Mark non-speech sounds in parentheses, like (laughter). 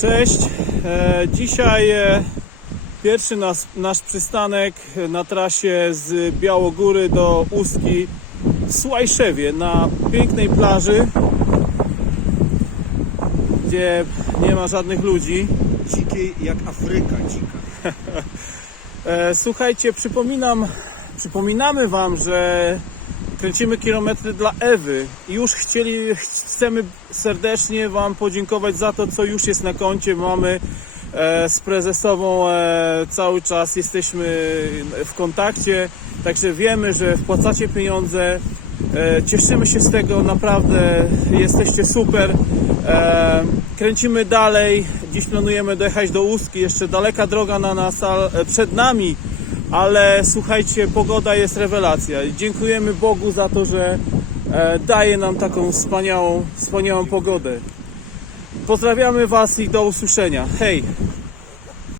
Cześć. E, dzisiaj e, pierwszy nas, nasz przystanek na trasie z Białogóry do Ustki w Słajszewie na pięknej plaży, gdzie nie ma żadnych ludzi. Dzikiej jak Afryka dzika. (laughs) E, słuchajcie, przypominam, przypominamy Wam, że kręcimy kilometry dla Ewy i już chcieli, chcemy serdecznie Wam podziękować za to, co już jest na koncie. Mamy e, z prezesową e, cały czas jesteśmy w kontakcie, także wiemy, że wpłacacie pieniądze. E, cieszymy się z tego, naprawdę jesteście super. E, kręcimy dalej. Dziś planujemy dojechać do Ustki. Jeszcze daleka droga na nas przed nami, ale słuchajcie, pogoda jest rewelacja. Dziękujemy Bogu za to, że e, daje nam taką wspaniałą, wspaniałą pogodę. Pozdrawiamy Was i do usłyszenia. Hej!